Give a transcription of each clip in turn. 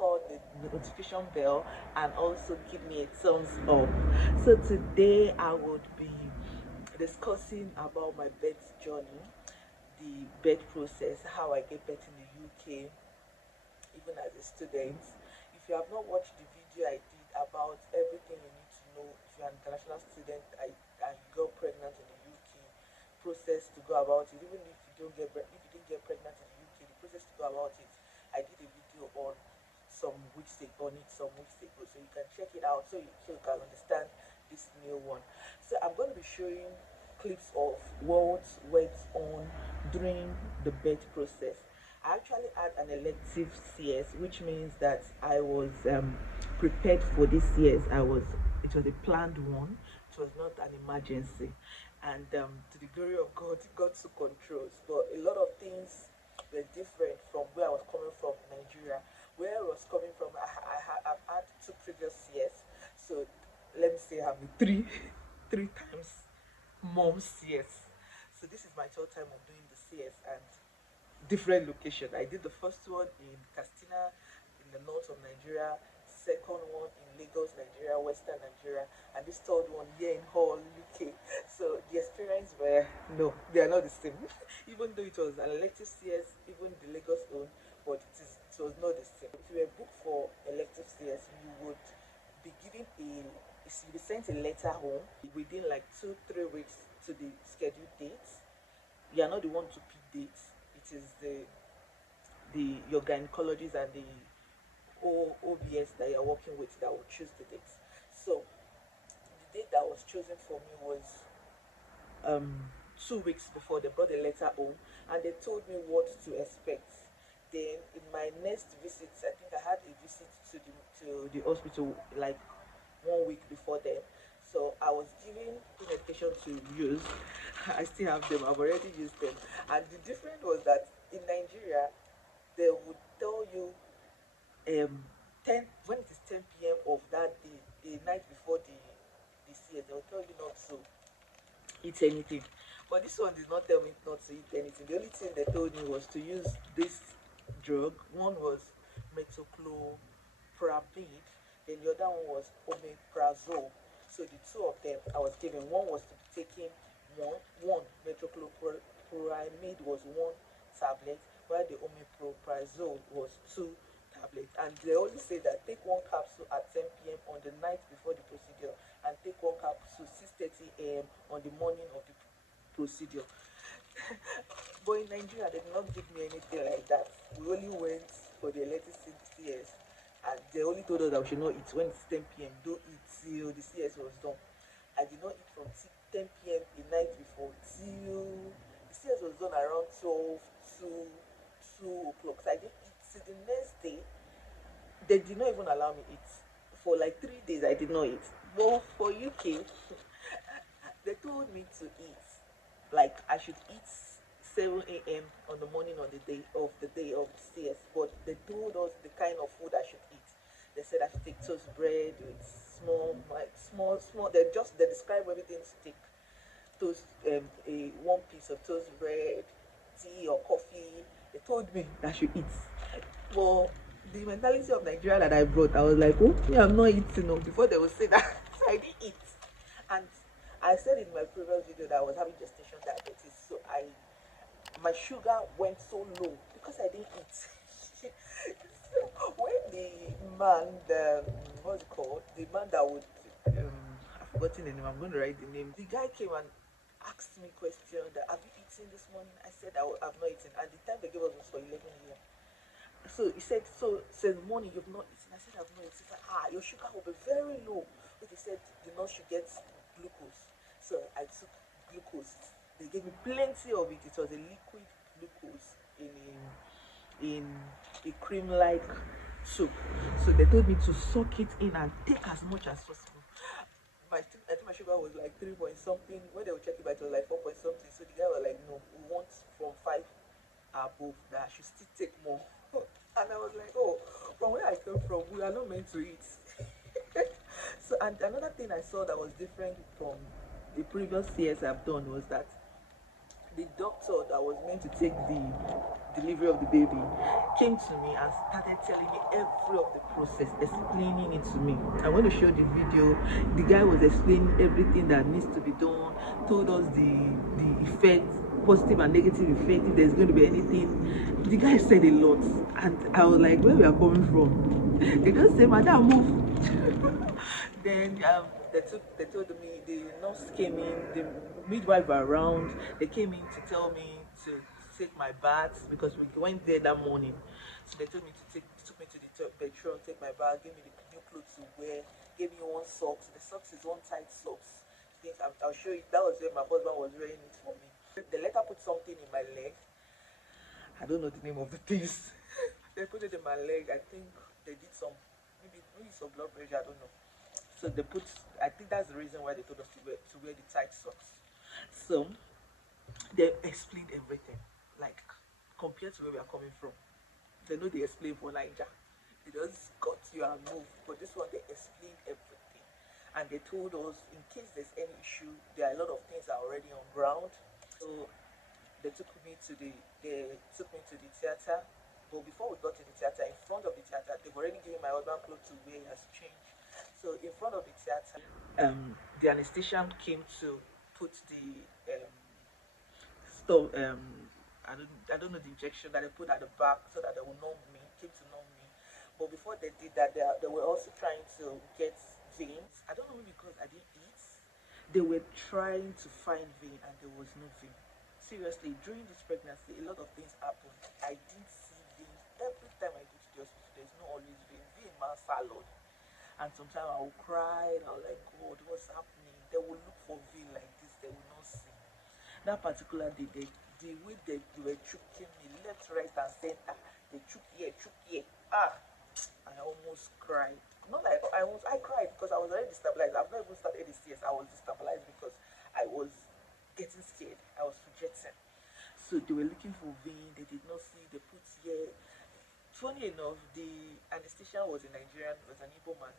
on the notification bell and also give me a thumbs up. So today I would be discussing about my birth journey, the birth process, how I get birth in the UK, even as a student. If you have not watched the video I did about everything you need to know if you're an international student and you got pregnant in the UK, process to go about it, even if you don't get if you didn't get pregnant in the UK, the process to go about it, I did a video on some weeks ago, so you can check it out so you can understand this new one. So I'm going to be showing clips of what went on during the birth process. I actually had an elective CS, which means that I was prepared for this CS. It was a planned one. It was not an emergency, and to the glory of God, God took control. But a lot of things were different from where I was coming from, Nigeria. Where I was coming from, I've had two previous CS, so let me say I'm three times mom CS. So this is my third time of doing the CS, and different location. I did the first one in Castina in the north of Nigeria, second one in Lagos, Nigeria, Western Nigeria, and this third one here in Hull, UK. So the experience were no, they are not the same. Even though it was an elective CS, even the Lagos one, but it was not the same. If you were booked for elective CS, you would be given you'll be sent a letter home within like 2-3 weeks to the scheduled dates. You are not the one to pick dates. It is the your gynecologist and the OBS that you're working with that will choose the dates. So the date that was chosen for me was um 2 weeks before. They brought the letter home and they told me what to expect. Then in my next visit, I think I had a visit to the hospital like 1 week before them. So I was given the medication to use. I still have them. I've already used them. And the difference was that in Nigeria, they would tell you 10 when it is 10 p.m. of that day, the night before the CS, they'll tell you not to eat anything. But this one did not tell me not to eat anything. The only thing they told me was to use this drug. One was metoclopramide, then the other one was omeprazole. So the two of them I was given. One was to be taken one metoclopramide was one tablet, while the omeprazole was two tablets. And they only say that take one capsule at 10 p.m. on the night before the procedure and take one capsule 6:30 a.m. on the morning of the procedure. But in Nigeria, they did not give me anything like that. We only went for the elective CS, and they only told us that we should not eat when it's 10 p.m. Don't eat till the CS was done. I did not eat from 10 p.m. the night before till the CS was done around 12 to 2 o'clock. So I didn't eat till the next day. They did not even allow me eat. For like 3 days, I did not eat. But for UK, they told me to eat. Like I should eat 7 a.m. on the morning on the day of CS. But they told us the kind of food I should eat. They said I should take toast bread with small. They describe everything to take toast, a one piece of toast bread, tea or coffee. They told me that I should eat. Well, the mentality of Nigeria that I brought, I was like, oh, yeah, I'm not eating. No, before they would say that, so I didn't eat. And I said in my previous video that I was having gestation diabetes, so my sugar went so low because I didn't eat. So when what's it called? The man that would I've forgotten the name. I'm going to write the name. The guy came and asked me question that have you eaten this morning? I said I've not eaten, and the time they gave us was for 11 a.m. So he said, so since morning you've not eaten. I said I've not eaten. He said, your sugar will be very low. But he said the nurse should get glucose. So I took glucose. They gave me plenty of it. It was a liquid glucose in a cream-like soup. So they told me to soak it in and take as much as possible. I think my sugar was like 3 point something. When they were checking it was like 4 point something. So the guy was like, no, we want from 5 above, that I should still take more. And I was like, oh, from where I came from, we are not meant to eat. So, and another thing I saw that was different from the previous CS I've done was that the doctor that was meant to take the delivery of the baby came to me and started telling me every of the process, explaining it to me. I'm going to show the video. The guy was explaining everything that needs to be done, told us the effects, positive and negative effect, if there's going to be anything. The guy said a lot, and I was like, where we are coming from? They just say, madam, move. Then they told me, the nurse came in, the midwife were around. They came in to tell me to take my bath because we went there that morning. So they told me took me to the bedroom, take my bath, gave me the new clothes to wear, gave me one socks. The socks is one tight socks. I'll show you. That was where my husband was wearing it for me. They later put something in my leg. I don't know the name of the things. They put it in my leg. I think they did some, maybe some blood pressure. I don't know. So they put. I think that's the reason why they told us to wear the tight socks. So they explained everything, like compared to where we are coming from. They know they explain for Niger. They just got you and move. But this one they explained everything, and they told us in case there's any issue, there are a lot of things are already on ground. So they took me to the theater. But before we got to the theater, in front of the theater, they've already given my husband clothes to wear. He has changed. So in front of the theater, the anesthetician came to put the stuff. I don't know the injection that they put at the back so that they will numb me. Came to numb me. But before they did that, they were also trying to get veins. I don't know because I didn't eat. They were trying to find vein and there was no vein. Seriously, during this pregnancy, a lot of things happened. I didn't see veins. Every time I go to the hospital, there's no always vein. Vein man salad. And sometimes I will cry and I'll like, God, what's happening? They will look for vein like this, they will not see. That particular day, the way they were choking me left, right, and center, they chook here. I almost cried. Not like I cried because I was already destabilized. I've not even started this CS. I was destabilized because I was getting scared. I was fidgeting. So they were looking for vein. They did not see. They put here. Funny enough, the anesthesia was a Nigerian, was an Igbo man.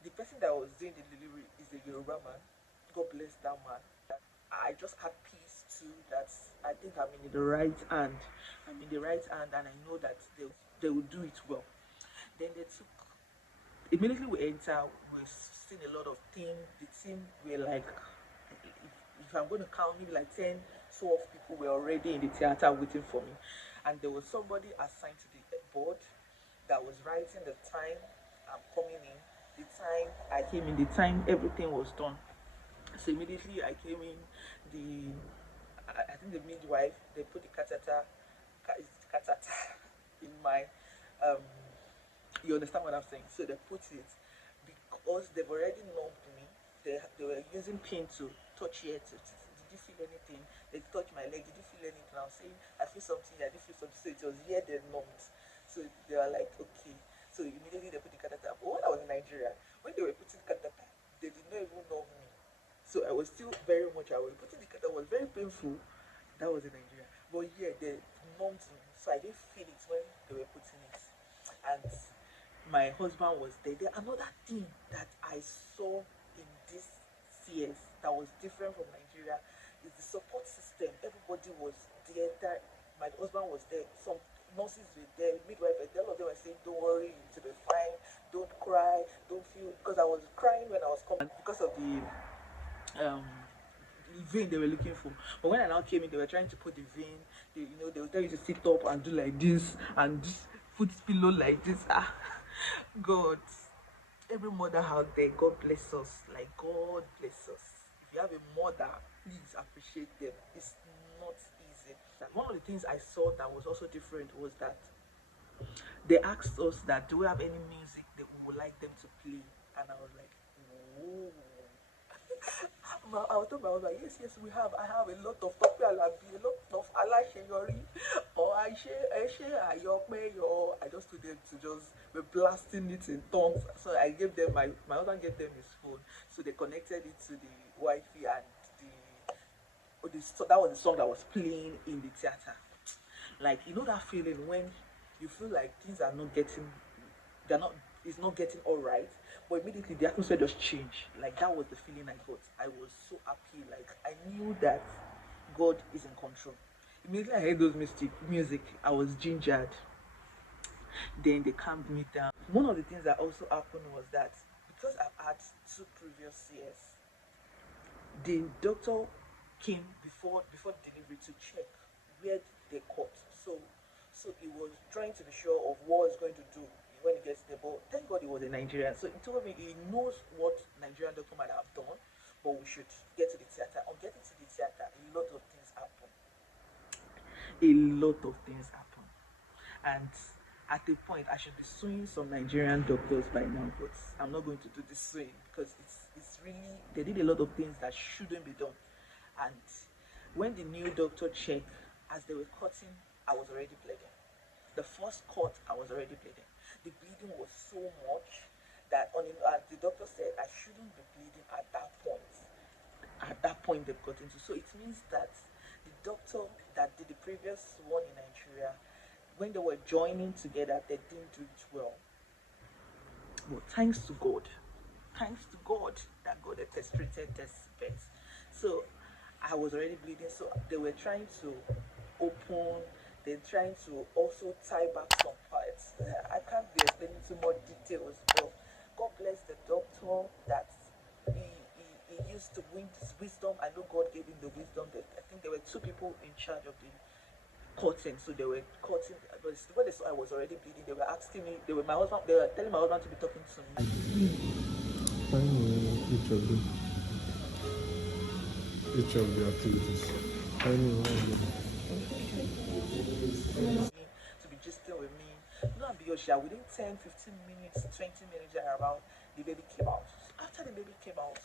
The person that was doing the delivery is a Yoruba man. God bless that man. I just had peace too that I think I'm in the right hand. I'm in the right hand and I know that they will do it well. Then they took immediately we enter, we've seen a lot of team. The team were like if I'm going to count maybe like 10, 12 people were already in the theater waiting for me. And there was somebody assigned to the board that was writing the time I'm coming in, the time I came in, the time everything was done. So immediately I came in, I think the midwife, they put the catheter in my, you understand what I'm saying? So they put it, because they've already numbed me, they were using pin to touch here, did you feel anything? They touched my leg, did you feel anything? I was saying, I feel something, I didn't feel something, so it was here they numbed. So they were like, okay. So immediately they put the catheter. But when I was in Nigeria, when they were putting the catheter, they did not even numb me. So I was still very much away. Putting the catheter was very painful. That was in Nigeria. But yeah, they numbed me. So I didn't feel it when they were putting it. And my husband was there. Another thing that I saw in this CS that was different from Nigeria is the support system. Everybody was there. My husband was there. Some nurses were there, midwife, all of them were saying, don't worry, it'll be fine, don't cry, don't feel, because I was crying when I was coming because of the vein they were looking for. But when I now came in, they were trying to put the vein. They will tell you to sit up and do like this and just put pillow like this. God, every mother out there, God bless us. Like, God bless us. If you have a mother, please appreciate them. It's not easy. One of the things I saw that was also different was that they asked us that, do we have any music that we would like them to play? And I was like, whoa. I was told my husband, yes, we have. I have a lot of Tope Alabi, a lot of Alasheyori, or Aishe Ayokme, or I just told them to just be blasting it in tongues. So I gave them my husband gave them his phone, so they connected it to the Wi-Fi and so that was the song that was playing in the theater. Like, you know that feeling when you feel like things are not getting, it's not getting all right, but immediately the atmosphere just changed. Like, that was the feeling I got. I was so happy. Like, I knew that God is in control. Immediately I heard those music, I was gingered. Then they calmed me down. One of the things that also happened was that because I've had two previous CS, the doctor came before delivery to check where they cut. So he was trying to be sure of what he's going to do when he gets there. But thank God he was a Nigerian. So he told me he knows what Nigerian doctor might have done, but we should get to the theater. On getting to the theater, a lot of things happen. A lot of things happen. And at a point I should be suing some Nigerian doctors by now, but I'm not going to do this suing because it's really, they did a lot of things that shouldn't be done. And when the new doctor checked, as they were cutting, I was already bleeding. The first cut, I was already bleeding. The bleeding was so much that the doctor said I shouldn't be bleeding at that point. At that point they've got into. So it means that the doctor that did the previous one in Nigeria, when they were joining together, they didn't do it well. But thanks to God that God orchestrated this best. So I was already bleeding, so they were trying to open, they're trying to also tie back some parts. I can't be explaining too much details, but God bless the doctor that he used to win this wisdom. I know God gave him the wisdom. That I think there were two people in charge of the cutting, so they were cutting. But when they saw I was already bleeding, they were asking me. They were telling my husband to be talking to me. Each of the activities. To be gisting with me. No, and Biosha, within 10, 15 minutes, 20 minutes, around, the baby came out. After the baby came out,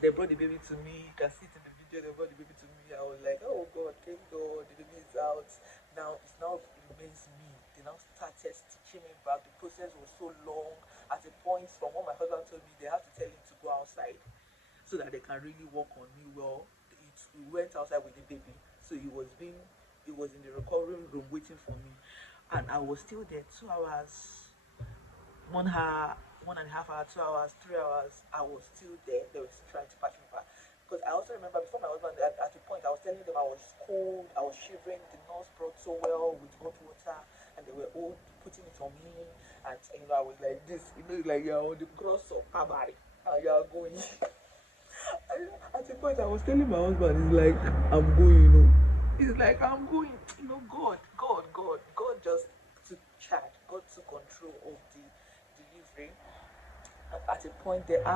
they brought the baby to me. You can see it in the video. They brought the baby to me. I was like, oh God, thank God, the baby is out. Now remains me. They now started stitching me back. The process was so long. At a point, from what my husband told me, they have to tell him to go outside so that they can really work on me well. We went outside with the baby, so he was in the recovery room waiting for me, and I was still there 2 hours, 1 hour, 1.5 hours, 2 hours, 3 hours. I was still there. They were still trying to patch me back. Because I also remember before my husband, at a point, I was telling them I was cold, I was shivering. The nurse brought so well with hot water, and they were all putting it on me. And I was like this, like you're on the cross of Calvary, and you are going. At a point, I was telling my husband, he's like, I'm going. He's like, I'm going. God just took charge. God took control of the delivery. At a point, they were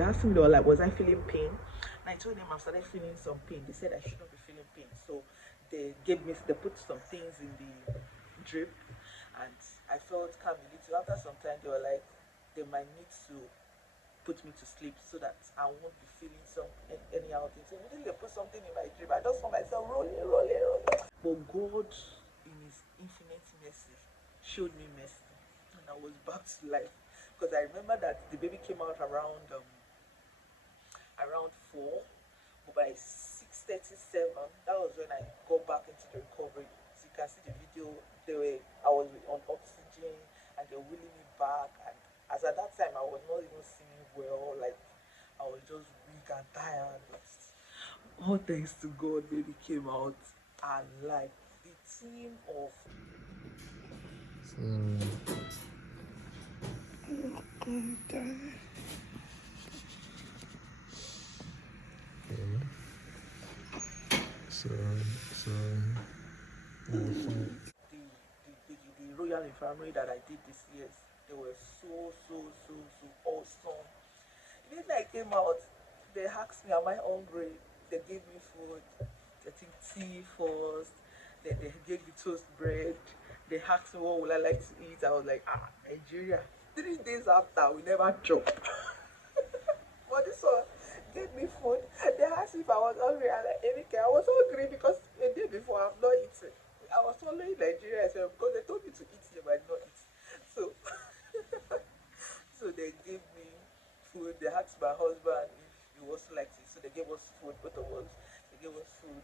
asking me, they were like, was I feeling pain? And I told them I started feeling some pain. They said I shouldn't be feeling pain. So they put some things in the drip, and I felt calm a little. After some time, they were like, they might need to put me to sleep so that I won't be feeling anyhow things. So immediately they put something in my drip. I just found myself rolling. But God, in His infinite mercy, showed me mercy, and I was back to life. Because I remember that the baby came out around 4, but by 6:37, that was when I got back into the recovery. So you can see the video. I was on oxygen, and they were wheeling me back. And as at that time, I was not even seeing well. Like I was just weak and tired. But all thanks to God, baby came out alive. The team of the Royal Infirmary that I did this year, they were so awesome. Immediately I came out, they asked me, am I hungry? They gave me food. I think tea first. Then they gave me toast bread. They asked me what would I like to eat. I was like, Nigeria. 3 days after, we never chop. But this one gave me food. They asked me if I was hungry. I like, Erika, I was hungry because a day before I've not eaten. I was following Nigeria as well because they told me to eat here, but I did not eat. So, so they gave me food. They asked my husband if he was like it. So they gave us food, both of us. They gave us food.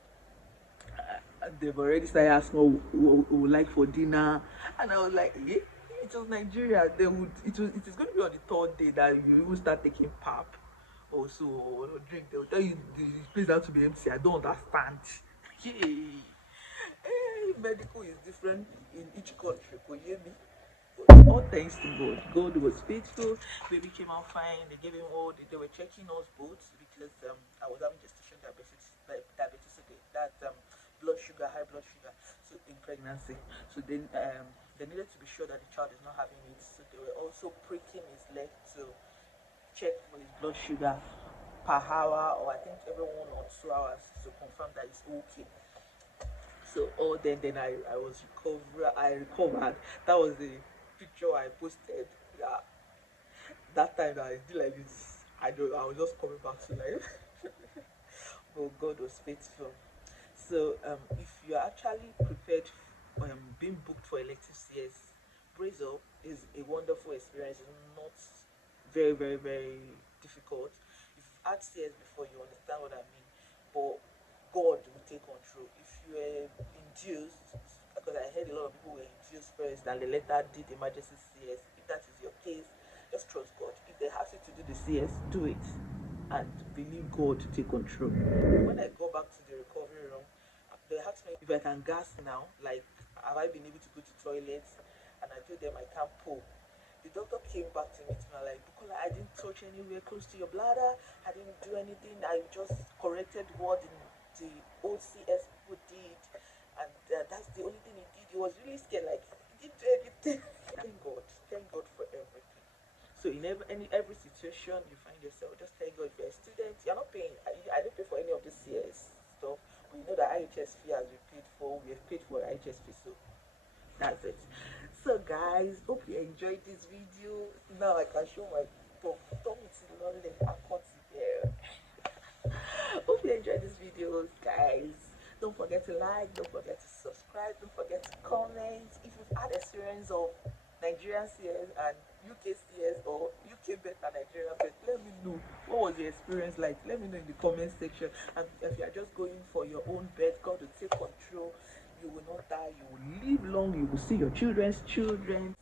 They've already started asking what we would like for dinner, and I was like, yeah, it was Nigeria. It is going to be on the 3rd day that you will start taking pap. also drink. They'll tell you the place has to be empty. I don't understand. Hey, medical is different in each country. Could you hear me? But all thanks to God. God was faithful. Baby came out fine. They gave him all. They were checking us both because I was having gestation diabetes okay, that blood sugar, high blood sugar, so in pregnancy. So then they needed to be sure that the child is not having it. So they were also pricking his leg to check for his blood sugar per hour, or I think every 1 or 2 hours to confirm that it's okay. So then I was recovered. That was the picture I posted. Yeah, that time that I did like this, I was just coming back to life. But God was faithful. So if you're actually prepared, being booked for elective CS, brace up is a wonderful experience. It's not very difficult. If you've had CS before, you understand what I mean. But God will take control. If you were induced, because I heard a lot of people were induced first and they later did emergency CS. If that is your case, just trust God. If they ask you to do the CS, do it and believe God to take control. When I go back to the recovery room, they asked me if I can gas now, like have I been able to go to toilets, and I told them I can't pull. The doctor came back to me like, Bukola, I didn't touch anywhere close to your bladder, I didn't do anything, I just corrected what the OCS people did, and that's the only thing he did. He was really scared, like he didn't do anything. Thank God for everything. So in every situation you find yourself, just thank God. If you're a student, you're not paying. I didn't pay for any of this CS stuff, but you know that IHS fee has been paid for. We have paid for IHS fee, so that's it. So guys, hope you enjoyed this video. Now I can show my tongue. Tongue is lonely. I can't see there. Hope you enjoyed this video, guys. Don't forget to like, don't forget to subscribe, don't forget to comment. If you've had experience of Nigerian CS and UK CS, or UK bet and Nigerian bet, let me know. What was your experience like? Let me know in the comment section. And if you are just going for your own bet, God will take control. You will not die, you will live long, you will see your children's children.